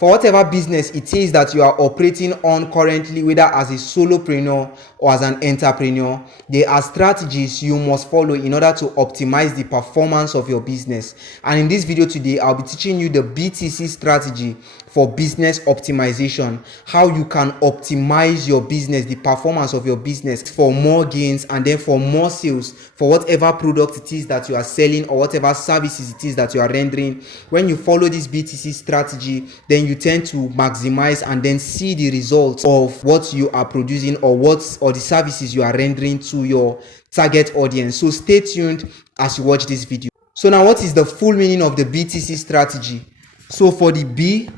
for whatever business it is that you are operating on currently, whether as a solopreneur or as an entrepreneur, there are strategies you must follow in order to optimize the performance of your business. And in this video today, I'll be teaching you the BTC strategy for business optimization, how you can optimize your business, the performance of your business for more gains and then for more sales for whatever product it is that you are selling or whatever services it is that you are rendering. When you follow this BTC strategy, then you tend to maximize and then see the results of what you are producing or the services you are rendering to your target audience. So stay tuned as you watch this video. So now, what is the full meaning of the BTC strategy? So for the B,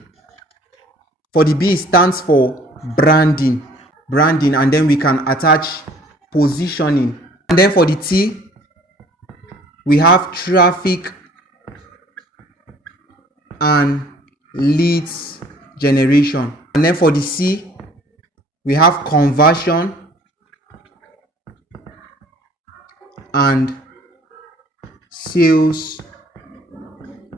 it stands for branding, and then we can attach positioning. And then for the T, we have traffic and leads generation. And then for the C, we have conversion and sales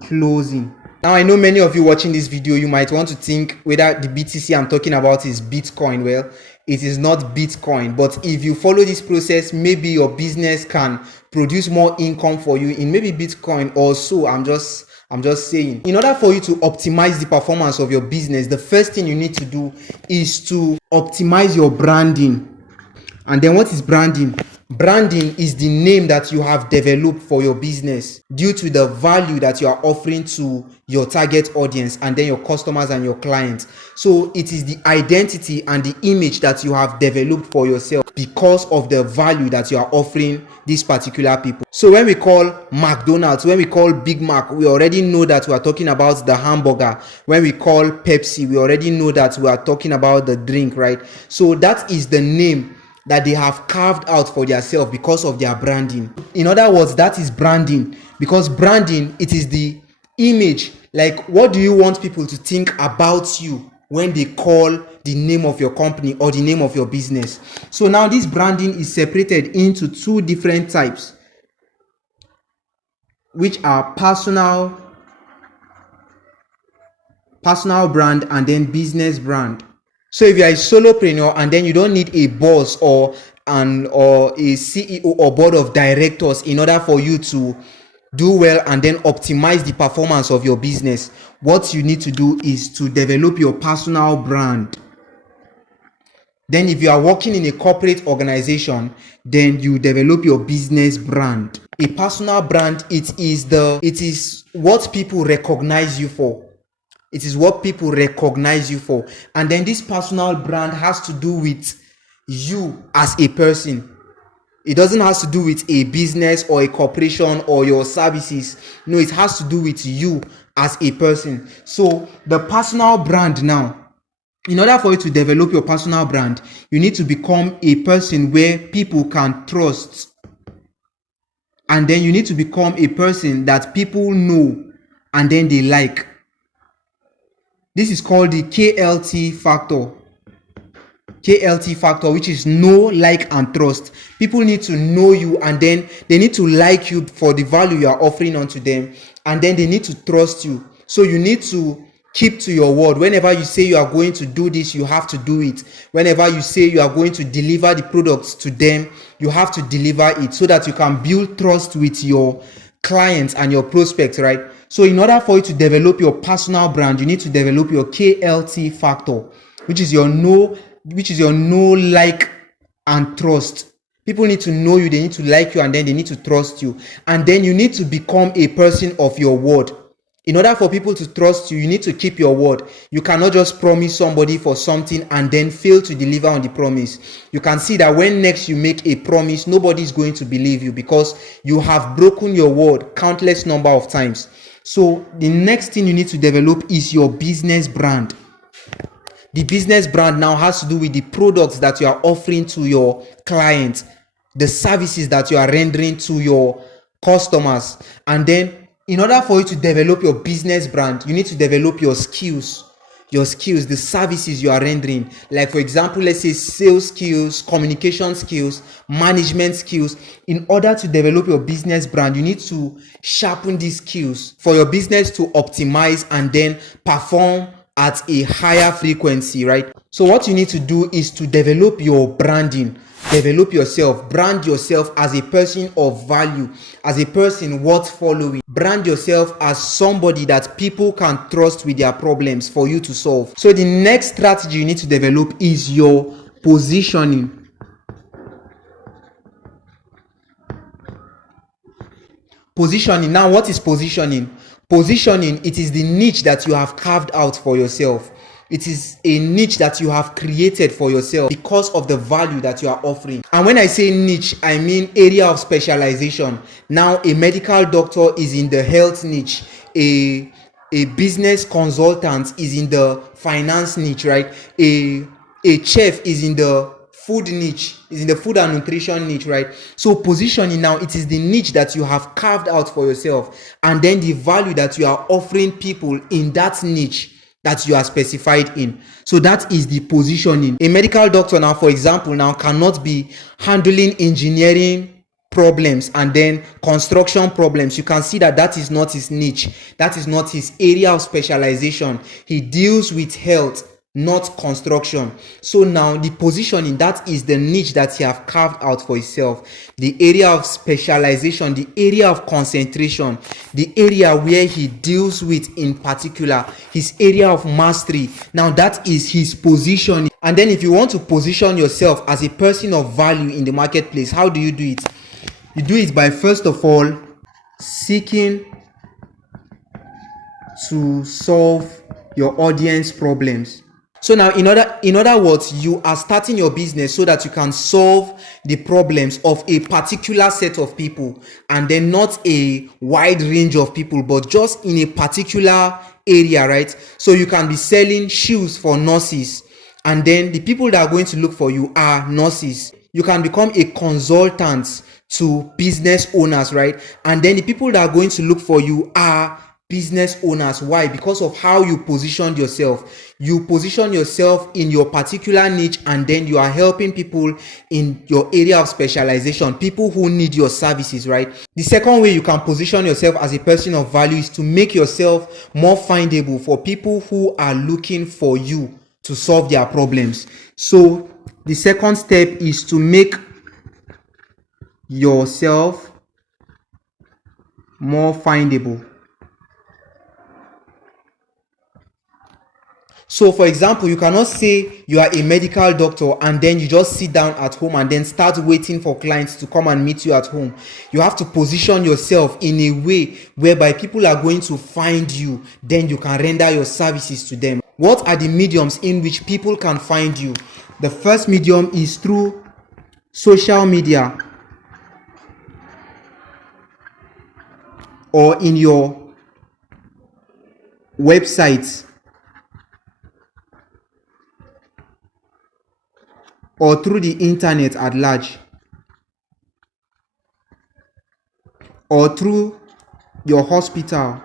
closing. Now, I know many of you watching this video, you might want to think whether the BTC I'm talking about is Bitcoin. Well, it is not Bitcoin, but if you follow this process, maybe your business can produce more income for you in maybe Bitcoin or so. I'm just saying. In order for you to optimize the performance of your business, the first thing you need to do is to optimize your branding. And then what is branding? Branding is the name that you have developed for your business due to the value that you are offering to your target audience and then your customers and your clients. So it is the identity and the image that you have developed for yourself because of the value that you are offering these particular people. So when we call McDonald's, when we call Big Mac, we already know that we are talking about the hamburger. When we call Pepsi, we already know that we are talking about the drink, right? So that is the name that they have carved out for themselves because of their branding. In other words, that is branding, because branding, it is the image. Like, what do you want people to think about you when they call the name of your company or the name of your business? So now this branding is separated into two different types, which are personal brand and then business brand. So if you are a solopreneur and then you don't need a boss or a CEO or board of directors in order for you to do well and then optimize the performance of your business, what you need to do is to develop your personal brand. Then if you are working in a corporate organization, then you develop your business brand. A personal brand, it is what people recognize you for. It is what people recognize you for. And then this personal brand has to do with you as a person. It doesn't have to do with a business or a corporation or your services. No, it has to do with you as a person. So the personal brand now, in order for you to develop your personal brand, you need to become a person where people can trust. And then you need to become a person that people know and then they like. This is called the KLT factor. KLT factor, which is know, like, and trust. People need to know you and then they need to like you for the value you are offering onto them, and then they need to trust you. So you need to keep to your word. Whenever you say you are going to do this, you have to do it. Whenever you say you are going to deliver the products to them, you have to deliver it so that you can build trust with your clients and your prospects, right? So in order for you to develop your personal brand, you need to develop your KLT factor, which is your know, like, and trust. People need to know you, they need to like you, and then they need to trust you. And then you need to become a person of your word. In order for people to trust you, you need to keep your word. You cannot just promise somebody for something and then fail to deliver on the promise. You can see that when next you make a promise, nobody is going to believe you because you have broken your word countless number of times. So the next thing you need to develop is your business brand. The business brand now has to do with the products that you are offering to your clients, the services that you are rendering to your customers. And then in order for you to develop your business brand, you need to develop your skills, the services you are rendering. Like, for example, let's say sales skills, communication skills, management skills. In order to develop your business brand, you need to sharpen these skills for your business to optimize and then perform at a higher frequency, right? So what you need to do is to develop your branding, develop yourself, brand yourself as a person of value, as a person worth following. Brand yourself as somebody that people can trust with their problems for you to solve. So the next strategy you need to develop is your positioning. Positioning. Now, what is positioning? Positioning, it is the niche that you have carved out for yourself. It is a niche that you have created for yourself because of the value that you are offering. And when I say niche, I mean area of specialization. Now, a medical doctor is in the health niche. A business consultant is in the finance niche, right? A chef is in the food niche, is in the food and nutrition niche, right? So positioning now, it is the niche that you have carved out for yourself, and then the value that you are offering people in that niche that you are specified in. So that is the positioning. A medical doctor now, for example, now cannot be handling engineering problems and then construction problems. You can see that that is not his niche. That is not his area of specialization. He deals with health, not construction. So now the positioning, that is the niche that he have carved out for himself, the area of specialization, the area of concentration, the area where he deals with in particular, his area of mastery. Now that is his positioning. And then if you want to position yourself as a person of value in the marketplace, how do you do it? You do it by, first of all, seeking to solve your audience problems. So now, in other words, you are starting your business so that you can solve the problems of a particular set of people, and then not a wide range of people, but just in a particular area, right? So you can be selling shoes for nurses, and then the people that are going to look for you are nurses. You can become a consultant to business owners, right? And then the people that are going to look for you are business owners. Why? Because of how you positioned yourself. You position yourself in your particular niche, and then you are helping people in your area of specialization, people who need your services, right? The second way you can position yourself as a person of value is to make yourself more findable for people who are looking for you to solve their problems. So the second step is to make yourself more findable. So for example, you cannot say you are a medical doctor and then you just sit down at home and then start waiting for clients to come and meet you at home. You have to position yourself in a way whereby people are going to find you, then you can render your services to them. What are the mediums in which people can find you? The first medium is through social media, or in your website, or through the internet at large, or through your hospital.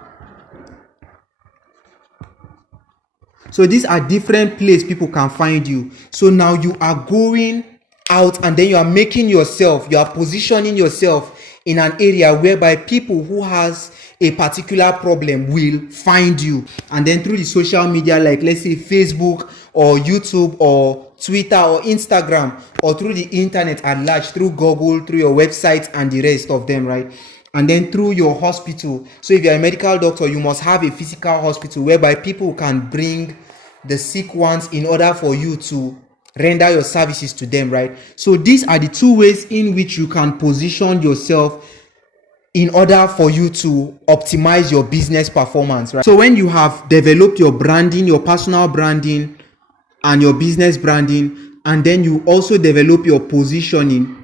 So these are different places people can find you. So now you are going out and then you are making yourself, you are positioning yourself in an area whereby people who has a particular problem will find you. And then through the social media, like let's say Facebook or YouTube or Twitter or Instagram, or through the internet at large, through Google, through your website and the rest of them, right? And then through your hospital. So if you're a medical doctor, you must have a physical hospital whereby people can bring the sick ones in order for you to render your services to them, right? So these are the two ways in which you can position yourself in order for you to optimize your business performance, right? So when you have developed your branding, your personal branding and your business branding, and then you also develop your positioning,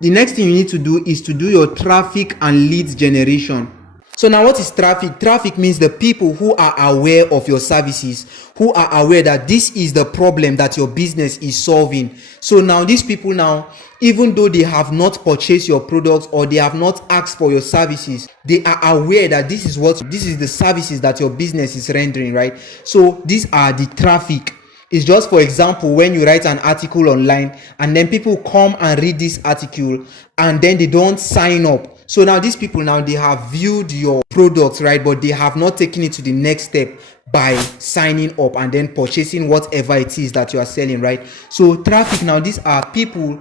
the next thing you need to do is to do your traffic and leads generation. So now what is traffic? Traffic means the people who are aware of your services, who are aware that this is the problem that your business is solving. So now these people now, even though they have not purchased your products or they have not asked for your services, they are aware that this is the services that your business is rendering, right? So these are the traffic. It's just, for example, when you write an article online and then people come and read this article and then they don't sign up. So now these people now, they have viewed your product, right, but they have not taken it to the next step by signing up and then purchasing whatever it is that you are selling, right? So traffic now, these are people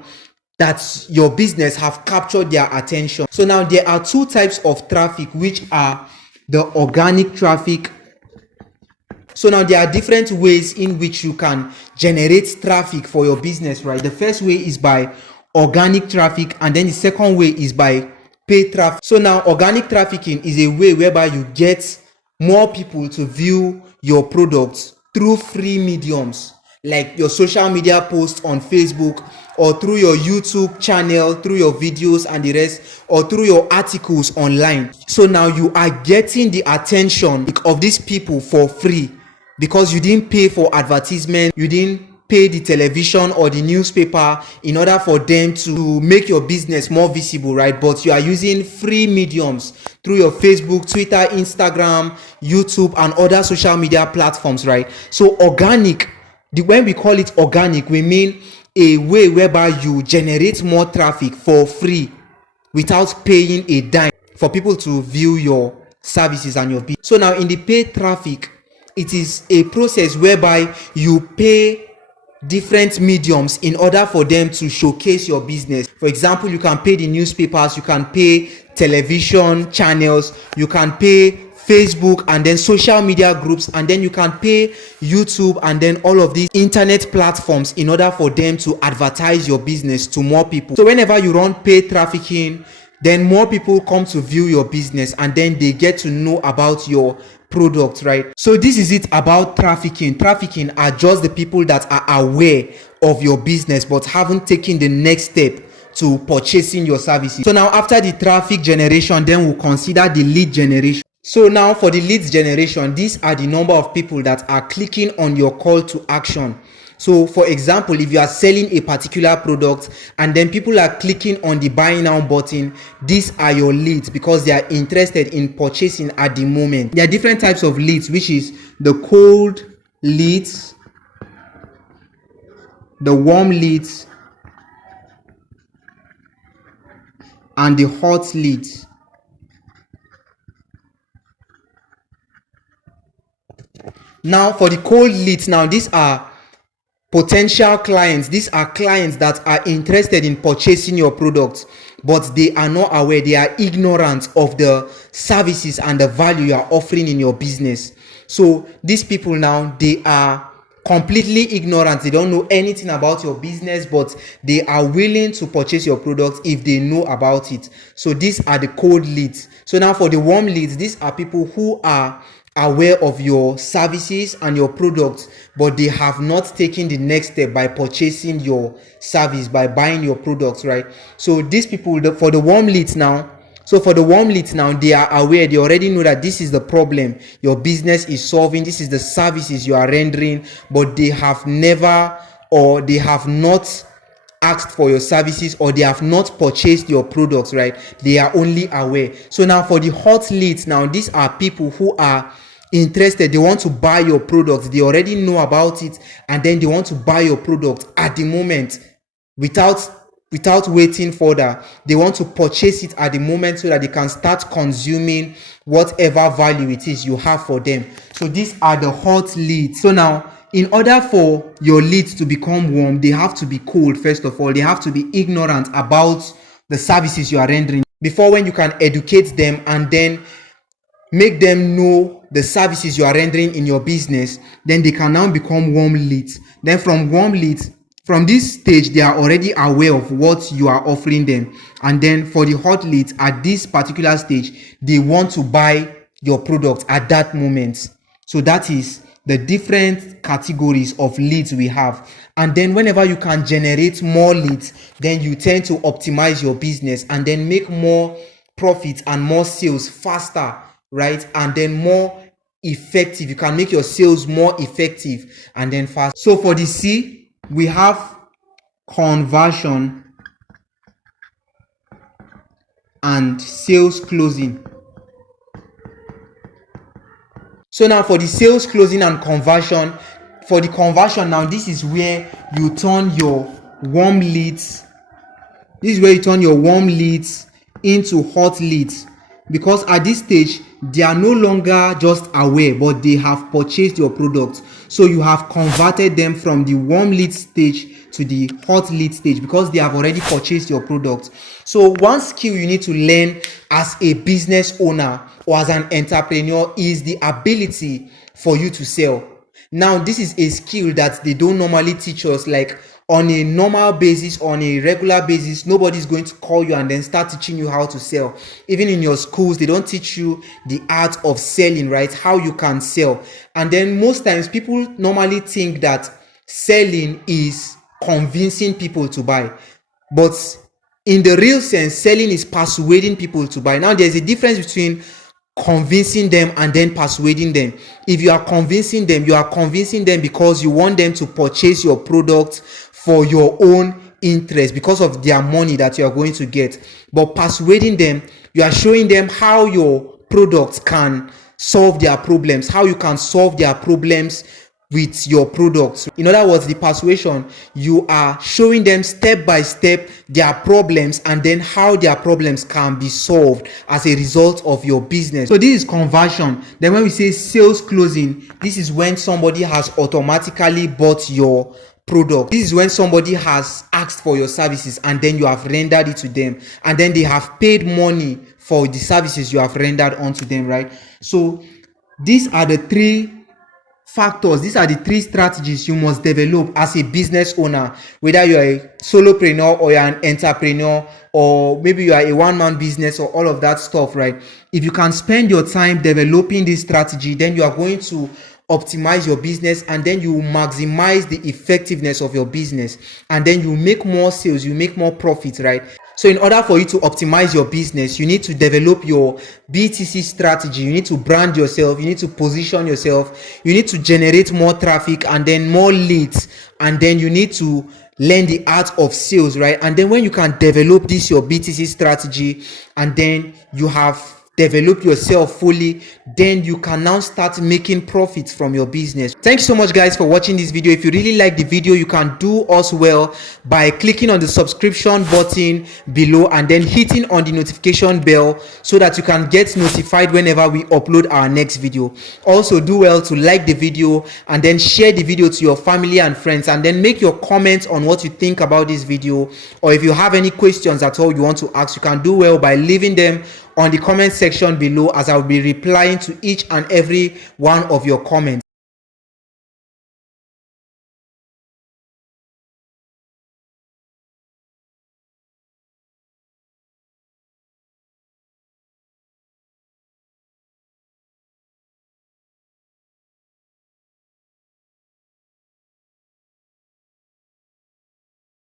that your business have captured their attention. So now there are two types of traffic, which are the organic traffic. So now there are different ways in which you can generate traffic for your business, right? The first way is by organic traffic, and then the second way is by paid traffic. So now organic trafficking is a way whereby you get more people to view your products through free mediums, like your social media posts on Facebook, or through your YouTube channel, through your videos and the rest, or through your articles online. So now you are getting the attention of these people for free, because you didn't pay for advertisement, you didn't pay the television or the newspaper in order for them to make your business more visible, right? But you are using free mediums through your Facebook, Twitter, Instagram, YouTube, and other social media platforms, right? So organic, when we call it organic, we mean a way whereby you generate more traffic for free without paying a dime for people to view your services and your business. So now in the paid traffic, it is a process whereby you pay different mediums in order for them to showcase your business. For example, you can pay the newspapers, you can pay television channels, you can pay Facebook and then social media groups, and then you can pay YouTube and then all of these internet platforms in order for them to advertise your business to more people. So whenever you run paid trafficking, then more people come to view your business and then they get to know about your product, right? So this is it about trafficking. Trafficking are just the people that are aware of your business but haven't taken the next step to purchasing your services. So now after the traffic generation, then we'll consider the lead generation. So now for the leads generation, these are the number of people that are clicking on your call to action. So for example, if you are selling a particular product and then people are clicking on the buy now button, these are your leads because they are interested in purchasing at the moment. There are different types of leads, which is the cold leads, the warm leads, and the hot leads. Now for the cold leads, now these are potential clients. These are clients that are interested in purchasing your products, but they are not aware, they are ignorant of the services and the value you are offering in your business. So these people now, they are completely ignorant, they don't know anything about your business, but they are willing to purchase your products if they know about it. So these are the cold leads. So now for the warm leads, these are people who are aware of your services and your products, but they have not taken the next step by purchasing your service, by buying your products, right? So these people, for the warm leads now, they are aware, they already know that this is the problem your business is solving, this is the services you are rendering, but they have never, or they have not asked for your services, or they have not purchased your products, right? They are only aware. So now for the hot leads, now these are people who are interested, they want to buy your products, they already know about it, and then they want to buy your product at the moment without waiting further. They want to purchase it at the moment so that they can start consuming whatever value it is you have for them. So these are the hot leads. So now in order for your leads to become warm, they have to be cold. First of all, they have to be ignorant about the services you are rendering before, when you can educate them and then make them know the services you are rendering in your business, then they can now become warm leads. Then from warm leads, from this stage, they are already aware of what you are offering them. And then for the hot leads, at this particular stage, they want to buy your product at that moment. So that is the different categories of leads we have. And then whenever you can generate more leads, then you tend to optimize your business and then make more profits and more sales faster, right? And then more effective. You can make your sales more effective and then fast. So for the C, we have conversion and sales closing. So now for the sales closing and conversion, for the conversion now, this is where you turn your warm leads. This is where you turn your warm leads into hot leads, because at this stage they are no longer just aware, but they have purchased your product. So you have converted them from the warm lead stage to the hot lead stage because they have already purchased your product. So one skill you need to learn as a business owner or as an entrepreneur is the ability for you to sell. Now, this is a skill that they don't normally teach us. Like on a normal basis, on a regular basis, nobody's going to call you and then start teaching you how to sell. Even in your schools, they don't teach you the art of selling, right? How you can sell. And then most times people normally think that selling is convincing people to buy. But in the real sense, selling is persuading people to buy. Now, there's a difference between convincing them and then persuading them. If you are convincing them, you are convincing them because you want them to purchase your product for your own interest, because of their money that you are going to get. But persuading them, you are showing them how your product can solve their problems, how you can solve their problems with your products. In other words, the persuasion, you are showing them step by step their problems and then how their problems can be solved as a result of your business. So this is conversion. Then when we say sales closing, this is when somebody has automatically bought your product. This is when somebody has asked for your services and then you have rendered it to them, and then they have paid money for the services you have rendered onto them, right? So these are the three factors, these are the three strategies you must develop as a business owner, whether you are a solopreneur or you're an entrepreneur, or maybe you are a one-man business, or all of that stuff, right? If you can spend your time developing this strategy, then you are going to optimize your business, and then you maximize the effectiveness of your business, and then you make more sales, you make more profit, right? So in order for you to optimize your business, you need to develop your BTC strategy. You need to brand yourself. You need to position yourself. You need to generate more traffic and then more leads. And then you need to learn the art of sales, right? And then when you can develop this, your BTC strategy, and then you have develop yourself fully, then you can now start making profits from your business. Thank you so much, guys, for watching this video. If you really like the video, you can do us well by clicking on the subscription button below and then hitting on the notification bell so that you can get notified whenever we upload our next video. Also, do well to like the video and then share the video to your family and friends, and then make your comments on what you think about this video, or if you have any questions at all you want to ask, you can do well by leaving them on the comment section below, as I will be replying to each and every one of your comments.